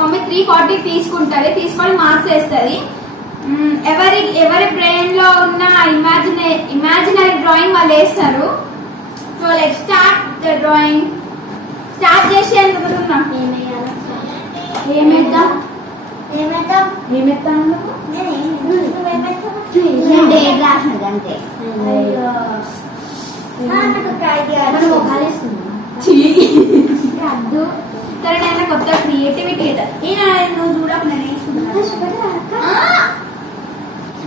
Mummy three forty తీసుకుంటది తీసుకొని marks వేస్తుంది. ఎవరి ఎవరి బ్రెయిన్లో ఉన్న ఇమాజినరీ ఇమాజినరీ డ్రాయింగ్ వాళ్ళు వేస్తారు. So let start the drawing start చేసేందుకు ఉన్నాం ఏమేద్దాం? ఏమేద్దాం? ఏమేద్దాం అంతే నాకు ఒక idea వచ్చింది. వద్దు సరే నేను కొత్త క్రియేటివిటీ నువ్వు నేను వేసుకుంటున్నాను. ఆ!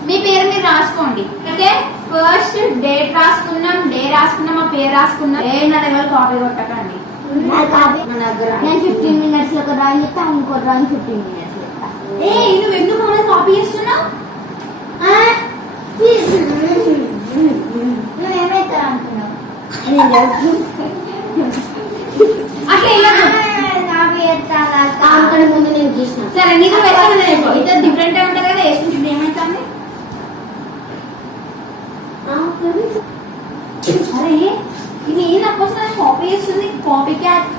మీ పేరు మీరు రాసుకోండి అయితే ఫస్ట్ డేట్ రాసుకున్నాం డే రాసుకున్నాం మా పేరు రాసుకున్నాం ఏ నా లెవెల్ కాపీ కొట్టకండి నేను ఫిఫ్టీన్ మినిట్స్లో ఒక డ్రాయింగ్ ఇస్తా ఇంకో డ్రాయింగ్ ఫిఫ్టీన్ మినిట్స్. ఏ నువ్వు ఎందుకు మమ్మల్ని కాపీ చేస్తున్నావు ఆ? నువ్వేమైతే అనుకున్నావు నేను చెప్తున్నా. అట్లా ఇలా కాపీ చేస్తా దానికంటే ముందు నేను గీసిన సరే నీకు వేసుకుని ఇద్దరు డిఫరెంట్ ఉంటుంది కదా వేసుకుంటే ఏమవుతుంది అరే ఇది ఏం అప్పొస్తుంది కాపీ చేస్తుంది కాపీ క్యాట్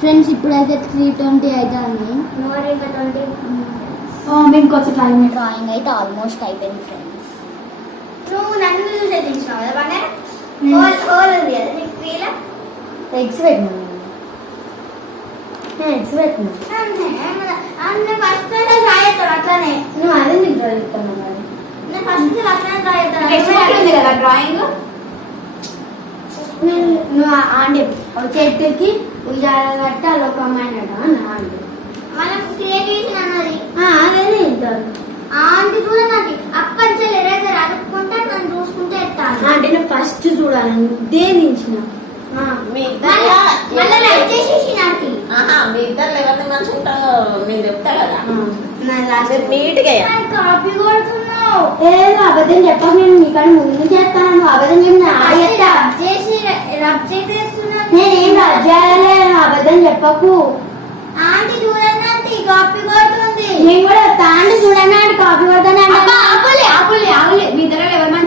ఫ్రెండ్స్ ఇప్పుడైతే త్రీ ట్వంటీ అవుతుంది మేము కొంచెం టైం డ్రాయింగ్ అయితే ఆల్మోస్ట్ అయిపోయింది ఫ్రెండ్స్ నువ్వు నన్ను చూసే తీసినావు కదా బాగా Hmm. హోల్ హోల్ ఉంది కదా నీకు వీల ఎగ్స్ పెట్టినా ఎగ్స్ పెట్టినా అంటే ఫస్ట్ రాయతాడు అట్లానే నువ్వు అదే నీకు చదువుతున్నావు మరి నేను ఫస్ట్ అట్లానే ఎక్స్పెక్ట్ ఉంది కదా రాయతాడు డ్రాయింగ్ నేను నువ్వు ఆంటీ ఒక చెట్టుకి ఉయ్యాల కట్టి అలా ఒక అమ్మాయిని అన్న ఆంటీ మనం క్రియేటివిటీ అన్నది అదే అప్పటి ఎరేజర్ అడుక్కుంటే చూసుకుంటే అంటే నేను ఫస్ట్ చూడాలని దేనించిన మీ ఇద్దరు ఎవరిని మంచి ఉంటారో నేను చెప్తా కదా. కాపీ కొడుతున్నావు. అబద్ధం చెప్పక నేను నీకని ముందు చేస్తాను నువ్వు అబద్ధం చెప్పిన చేసి రబ్ చేసేస్తున్నాను నేనేం రబ్ చేయాలి నువ్వు అబద్ధం చెప్పకు. ఆంటీ చూడండి ఆంటీ కాపీ కొడుతుంది. నేను కూడా ఆంటీ చూడండి ఆంటీ కాపీ కొడుతాను ఆపులే ఆపులే ఆగులే మీ ఇద్దరు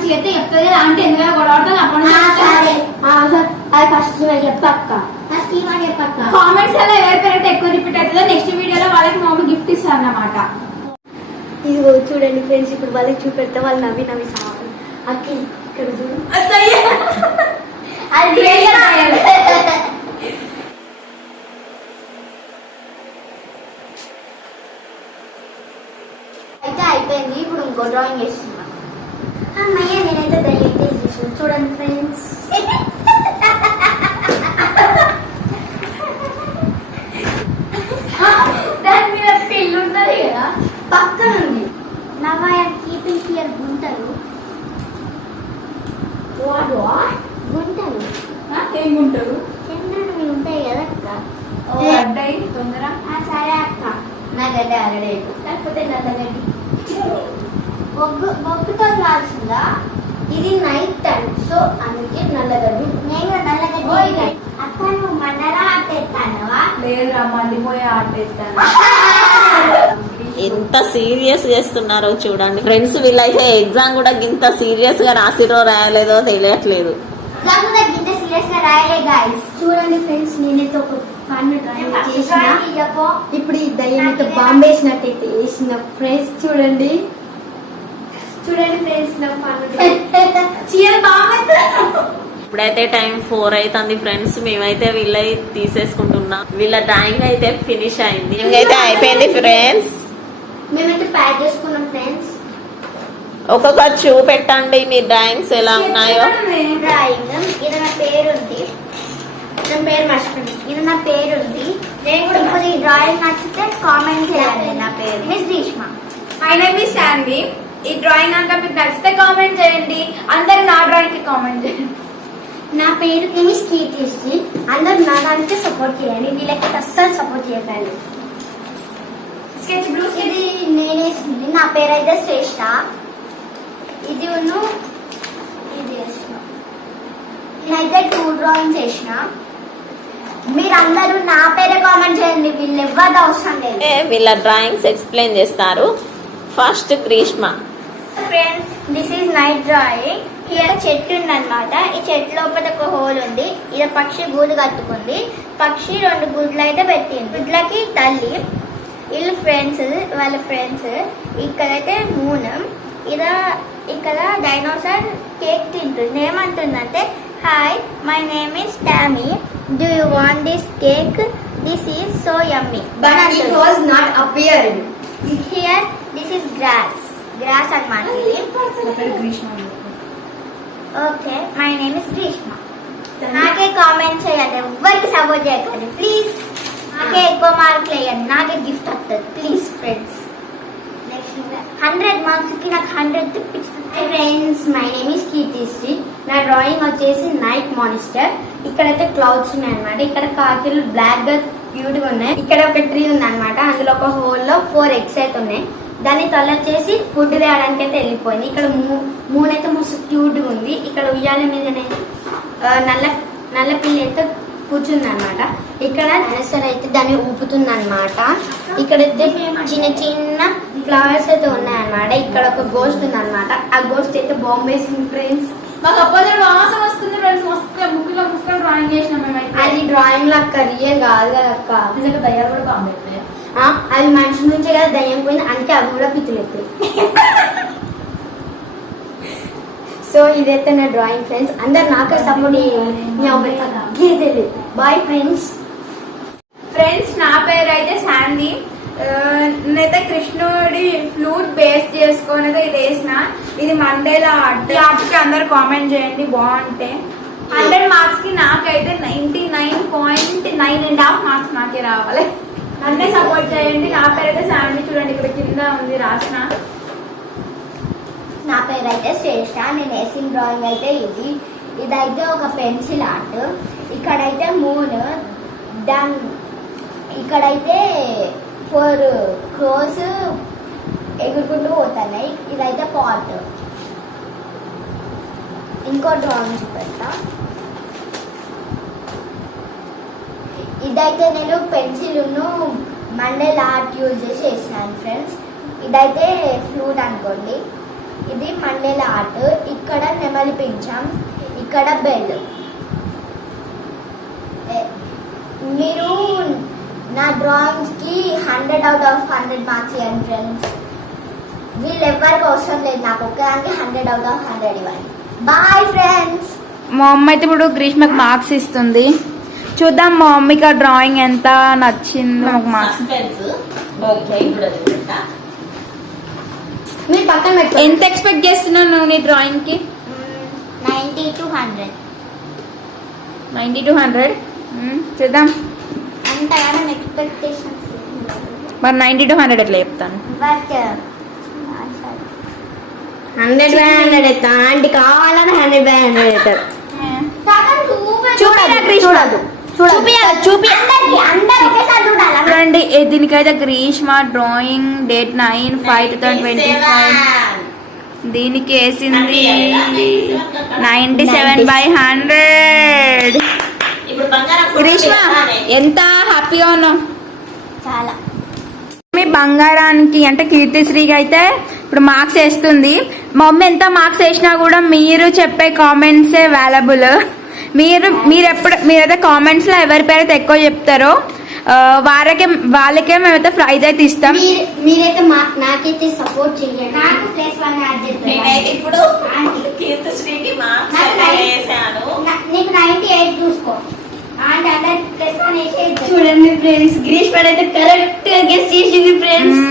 అయితే చెప్తుంది అంటే ఎందుకంటే గొడవడతాను అప్పుడు సరే. అది ఫస్ట్ చెప్పక్క. ఫస్ట్ ఇవ్వని చెప్పక్క. కామెంట్స్ అలా ఎవరి పేరు అయితే ఎక్కువ రిపీట్ అవుతుందో నెక్స్ట్ వీడియోలో వాళ్ళకి మమ్మీ గిఫ్ట్ ఇస్తాను అన్నమాట ఇదిగో చూడండి ఫ్రెండ్స్ ఇప్పుడు వాళ్ళకి చూపెడతా వాళ్ళు నవ్వి నవ్వి సావాలి అక్క ఇక్కడ చూడు. అది అయితే అయిపోయింది ఇప్పుడు ఇంకో డ్రాయింగ్ వేస్తున్నా అమ్మయ్య నేనైతే చూడండి ఫ్రెండ్స్ దాని మీద పిల్లు ఉన్నది కదా పక్కన ఉంది. నవాయ కీపింగ్ హియర్ గుంటలు. వాట్ వాట్ గుంటలు. ఏం ఉంటారు చంద్రుడు ఉంటాయి కదా అక్క? అడ్డాయి తొందర. ఆ, సరే అక్క. నా గడ్డ అరడేటు లేకపోతే నల్లగడ్డి. బొగ్గు బొగ్గుతో కాల్సిందా ఇది నైట్ టైం సో అందుకే నల్లగడ్డి. నేను నల్లగడ్డి అక్క నువ్వు మండలా ఆటేస్తానవా లేదు మండిపోయి ఆటేస్తాను ఎంత సీరియస్ చేస్తున్నారో చూడండి. ఫ్రెండ్స్ వీళ్ళైతే ఎగ్జామ్ కూడా ఇంత సీరియస్గా రాసిరో రాయలేదో తెలియట్లేదు. ఎగ్జామ్ కూడా గింత సీరియస్గా రాయలే గాయస్ చూడండి ఫ్రెండ్స్ నేనైతే ఒక ఫన్ ఇప్పుడు ఈ దయ్యం అయితే బాంబు వేసినట్టయితే వేసిన. ఫ్రెండ్స్ చూడండి. చూడండి ఫ్రెండ్స్ చీర బాగా ఇప్పుడైతే టైం ఫోర్ అవుతుంది ఫ్రెండ్స్. మేమైతే వీళ్ళై తీసేసుకుంటున్నాం. వీళ్ళ డ్రాయింగ్ అయితే ఫినిష్ అయింది. ఇంకైతే అయిపోయింది ఫ్రెండ్స్. మేమైతే ప్యాక్ చేసుకున్నాం ఫ్రెండ్స్. ఒక్కొక్క చూపెట్టండి మీ డ్రాయింగ్స్ ఎలా ఉన్నాయో. డ్రాయింగ్. ఇది నా పేరు ఉంది. నా పేరు మర్చిపోయింది. ఇది నా పేరు ఉంది. నేను కూడా ఇప్పుడు ఈ డ్రాయింగ్ నచ్చితే కామెంట్ చేయండి. నా పేరు. Miss Greeshma my name is Shanvi ఈ డ్రాయింగ్ కనుక మీకు నచ్చితే కామెంట్ చేయండి. అందరు నా డ్రాయింగ్కి కామెంట్ చేయండి. నా పేరు మిస్ కీర్తిశ్రీ. అందరు నా దానికి సపోర్ట్ చేయండి. వీళ్ళకి అస్సలు సపోర్ట్ చేయకండి. స్కెచ్ బ్లూ ఇది నేనేసింది నా పేరు అయితే శ్రేష్ట. ఇది ఉన్ను ఇది వేసిన నేనైతే టూ డ్రాయింగ్స్ వేసిన మీరందరూ నా పేరే కామెంట్ చేయండి. వీళ్ళు ఎవరిది అవసరం లేదు. ఏ, వీళ్ళ డ్రాయింగ్స్ ఎక్స్ప్లెయిన్ చేస్తారు. First Greeshma. Friends this is night drawing ఇక్కడ చెట్టు ఉందన్నమాట. ఈ చెట్టు లోపల ఒక హోల్ ఉంది. ఇది పక్షి గూడు కట్టుకుంది. పక్షి రెండు గుడ్లు అయితే పెట్టింది. గుడ్లకి తల్లి వీళ్ళు ఫ్రెండ్స్ వాళ్ళ ఫ్రెండ్స్ ఇక్కడైతే మూన్. ఇద ఇక్కడ డైనోసార్ కేక్ తింటుంది. ఏమంటుందంటే hi my name is Tommy do you want this cake this is so yummy But it was not appearing. Here this is grass grass అన్నమాట ఇది okay my name is Greeshma నాకే comment చేయండి. ఎవరికి support చేయకండి. Please నాకే ఎక్కువ మార్కులు వేయండి. నాకే గిఫ్ట్ వస్తుంది. ప్లీజ్ ఫ్రెండ్స్ హండ్రెడ్ మార్క్స్కి నాకు hundred friends my name is Keerthisri నా డ్రాయింగ్ వచ్చేసి నైట్ మానిస్టర్ ఇక్కడైతే క్లౌడ్స్ ఉన్నాయి అనమాట ఇక్కడ కాకిలు బ్లాక్గా క్యూట్గా ఉన్నాయి. ఇక్కడ ఒక ట్రీ ఉంది అనమాట అందులో ఒక హోల్లో ఫోర్ ఎగ్స్ అయితే ఉన్నాయి. దాని తల వచ్చేసి ఫుడ్ తేయడానికి అయితే వెళ్ళిపోయింది. ఇక్కడ మూన్ అయితే మస్తు క్యూట్గా ఉంది. ఇక్కడ ఉయ్యాల మీదనే నల్ల నల్ల పిల్లి అయితే కూర్చుంది అనమాట ఇక్కడ డైనోసార్ అయితే దాన్ని ఊపుతుంది అనమాట ఇక్కడ అయితే చిన్న చిన్న ఫ్లవర్స్ అయితే ఉన్నాయి అనమాట ఇక్కడ ఒక గోస్ట్ ఉంది అనమాట ఆ గోస్ట్ అయితే బాంబే ఫ్రెండ్స్ మాకు అప్పటి వాసన వస్తుంది ఫ్రెండ్స్ మస్తు డ్రాయింగ్ చేసినాం మేమైతే. అది డ్రాయింగ్లో అక్క రియల్ కాదు కదా అక్క. నిజంగా దయ్యాలు కూడా బాగుంది అది మనిషి నుంచే కదా దయ్యం పోయింది. అంటే అవి కూడా పిచ్చులు సో ఇదైతే నా డ్రాయింగ్ ఫ్రెండ్స్. అందరు నాకే సపోర్ట్ చేయాలి బాయ్ ఫ్రెండ్స్ ఫ్రెండ్స్ నా పేరు అయితే ఆ, నేనైతే కృష్ణుడి ఫ్లూట్ బేస్ చేసుకొని ఇది వేసిన. ఇది మండేలా ఆర్ట్ ఈ ఆర్ట్కి అందరు కామెంట్ చేయండి బాగుంటే. హండ్రెడ్ మార్క్స్కి నాకైతే ninety nine point nine and half marks నాకే రావాలి. నన్నే సపోర్ట్ చేయండి. నా పేరు అయితే శాండీ చూడండి ఇక్కడ కింద ఉంది రాసిన. నా పేరు అయితే శ్రేష్ట. నేను వేసిన డ్రాయింగ్ అయితే ఇది ఇదైతే ఒక పెన్సిల్ ఆర్ట్ ఇక్కడైతే మూన్ దాని ఇక్కడైతే ఫోర్ క్రోస్ ఎగురుకుంటూ పోతున్నాయి. ఇదైతే పాట్ ఇంకో డ్రాయింగ్ చూపెడతా. ఇదైతే నేను పెన్సిల్ను మండల్ ఆర్ట్ యూజ్ చేసి వేసాను ఫ్రెండ్స్. ఇదైతే ఫ్లూట్ అనుకోండి. ఇది మండల్ ఆర్ట్. ఇక్కడ నెమలి పెంచాం. ఇక్కడ బెల్. మీరు నా డ్రాయింగ్స్కి hundred out of hundred marks ఇవ్వండి ఫ్రెండ్స్. వీళ్ళు ఎవరికి అవసరం లేదు నాకు. ఒక్కదానికి హండ్రెడ్ అవుట్ ఆఫ్ హండ్రెడ్ ఇవ్వండి. Bye friends. మా అమ్మ అయితే ఇప్పుడు గ్రీష్మకి మార్క్స్ ఇస్తుంది. చూద్దాం మా మమ్మీకి ఆ డ్రాయింగ్ ఎంత నచ్చిందో మాకు మార్క్స్. ఎంత ఎక్స్పెక్ట్ చేస్తున్నావు నువ్వు నీ డ్రాయింగ్కి? Ninety to hundred ninety to hundred చూద్దాం. అంతగానో ఎక్స్పెక్టేషన్స్ మరి నైన్టీ టు హండ్రెడ్ ఎట్లా చెప్తాను? బట్ హండ్రెడ్ బై హండ్రెడ్ ఎత్తాను ఆంటీ కావాలని హండ్రెడ్ బై హండ్రెడ్ ఎత్తారు. చూపిరా కృష్ణ. చూడండి దీనికైతే Greeshma drawing date nine five two thousand twenty five. దీనికి వేసింది ninety seven by hundred. Greeshma. ఎంత హ్యాపీగా ఉన్నావు? చాలా. మీ బంగారానికి అంటే కీర్తిశ్రీకి అయితే ఇప్పుడు మార్క్స్ వేస్తుంది. మమ్మీ ఎంత మార్క్స్ వేసినా కూడా మీరు చెప్పే కామెంట్సే వాల్యబుల్ మీరు మీరు ఎప్పుడు మీరైతే కామెంట్స్లో ఎవరి పేరైతే ఎక్కువ చెప్తారో వారికే వాళ్ళకే మేమైతే ప్రైజ్ అయితే ఇస్తాం. మీరైతే నాకైతే సపోర్ట్ చేయండి. నాకు ప్లస్ వన్ నేనైతే ఇప్పుడు. కీర్తిశ్రీకి నాకు నైన్టీ ఎయిట్ చూసుకో. చూడండి ఫ్రెండ్స్ గ్రీష్ పడ్ అయితే కరెక్ట్గా గెస్ చేసింది ఫ్రెండ్స్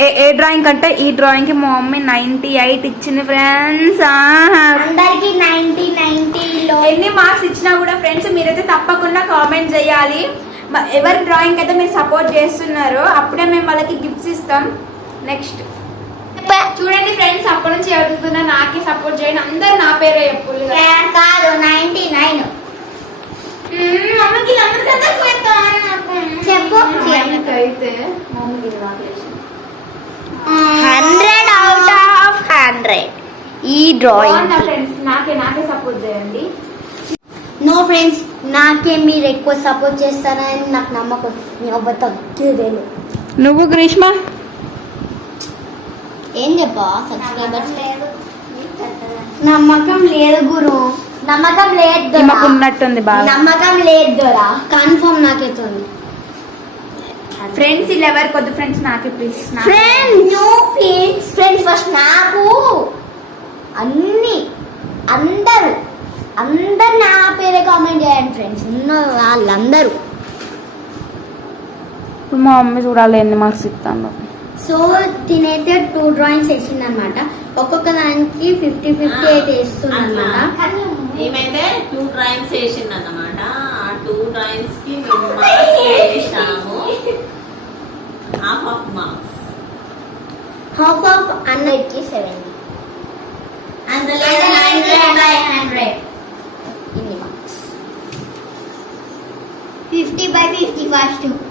ఏ ఏ డ్రాయింగ్ కంటే ఈ డ్రాయింగ్కి మా మమ్మీ నైన్టీ ఎయిట్ ఇచ్చింది ఫ్రెండ్స్ అందరికి నైన్టీ నైన్టీలో ఎన్ని మార్క్స్ ఇచ్చినా కూడా ఫ్రెండ్స్ మీరైతే తప్పకుండా కామెంట్ చేయాలి. ఎవరి డ్రాయింగ్ అయితే మీరు సపోర్ట్ చేస్తున్నారో అప్పుడే మేము వాళ్ళకి గిఫ్ట్స్ ఇస్తాం. నెక్స్ట్ చూడండి ఫ్రెండ్స్ అప్పటి నుంచి అడుగుతున్నా నాకే సపోర్ట్ చేయండి. అందరు నా పేరే చెప్పులు కాదు. నైన్టీ నైన్ చెప్పు. అయితే హండ్రెడ్ ఆఫ్ హండ్రెడ్. ఈ డ్రాయింగ్. ఫ్రెండ్స్ నాకే నాకే సపోర్ట్ చేయండి. నో ఫ్రెండ్స్ నాకే మీరు ఎక్కువ సపోర్ట్ చేస్తారని నాకు నమ్మకం. నువ్వు గ్రీష్మ? ఏం చెప్పా? సబ్స్క్రైబర్స్ నమ్మకం లేదు గురు. నమ్మకం లేదు మాకు ఉన్నట్టుంది బాగా. నమ్మకం లేదు దొరా. కన్ఫర్మ్ నాకైతుంది ఫ్రెండ్స్ ఇలా ఎవరు? కొద్ది ఫ్రెండ్స్ నాకు please friends no friends friends first నాకు. అన్ని. అందరూ. అందరు నా పేరే కామెంట్ చేయండి ఫ్రెండ్స్ ఉన్న వాళ్ళందరూ. మా మమ్మీ చూడాలి ఎన్ని మార్క్స్ ఇస్తాను సో తినైతే టూ డ్రాయింగ్స్ వేసింది అనమాట ఒక్కొక్క దానికి ఫిఫ్టీ ఫిఫ్టీ అయితే వేస్తుంది అనమాట మేమైతే టూ డ్రాయింగ్స్ వేసింది అన్నమాట ఆ టూ డ్రాయింగ్స్కి మేము మార్క్స్ వేసాము half of marks. Half of 187. And the letter 90 by 100. 50 by 50 was 2.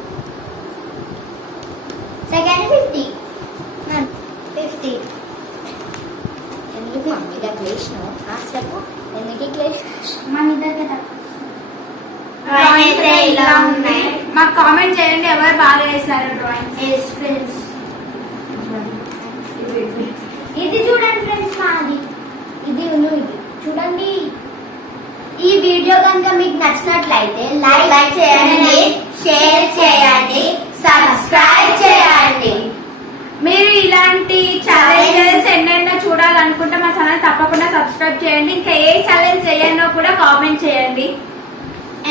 వేశారు డ్రాయింగ్ ఎస్ ఫ్రెండ్స్ ఇది చూడండి ఫ్రెండ్స్ మాది. ఇది చూడండి. ఈ వీడియో కనుక మీకు నచ్చినట్లయితే లైక్ లైక్ చేయండి షేర్ చేయండి సబ్స్క్రైబ్ చేయండి. మీరు ఇలాంటి ఛాలెంజెస్ ఎన్నెన్నో చూడాలనుకుంటే మా ఛానల్ తప్పకుండా సబ్స్క్రైబ్ చేయండి. ఇంకా ఏ ఛాలెంజ్ చేయాలో కూడా కామెంట్ చేయండి.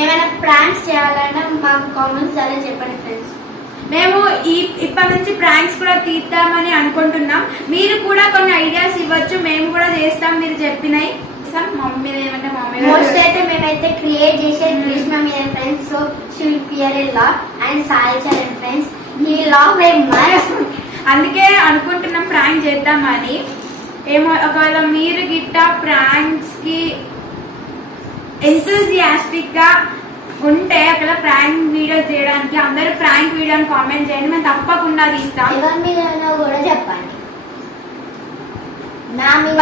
ఏమైనా ప్రాంక్స్ చేయాలన్నా మాకు కామెంట్స్ ద్వారా చెప్పండి ఫ్రెండ్స్ మేము ఈ ఇప్పటి నుంచి ప్రాంక్స్ కూడా తీద్దామని అనుకుంటున్నాం. మీరు కూడా కొన్ని ఐడియాస్ ఇవ్వచ్చు. మేము కూడా చేస్తాం. మీరు చెప్పినాయి మమ్మీ ఏమంటే మమ్మీ మోస్ట్ అయితే మేమైతే క్రియేట్ చేసే మీద ఫ్రెండ్స్ సో షిల్ ఫియర్ లా అండ్ సాయి చరణ్ ఫ్రెండ్స్ ఈ లా మచ్ అందుకే అనుకుంటున్నాం ప్రాంక్ చేద్దామని. ఏమో ఒకవేళ మీరు గిట్ట ప్రాంక్స్కి ఎంతూజియాస్టిక్గా ఉంటే అక్కడ ప్రాంక్ వీడియో చేయడానికి అందరూ ప్రాంక్ వీడియోని కామెంట్ చేయండి మేము తప్పకుండా తీస్తాం. ఎవరి మీద కూడా చెప్పండి. నా మీద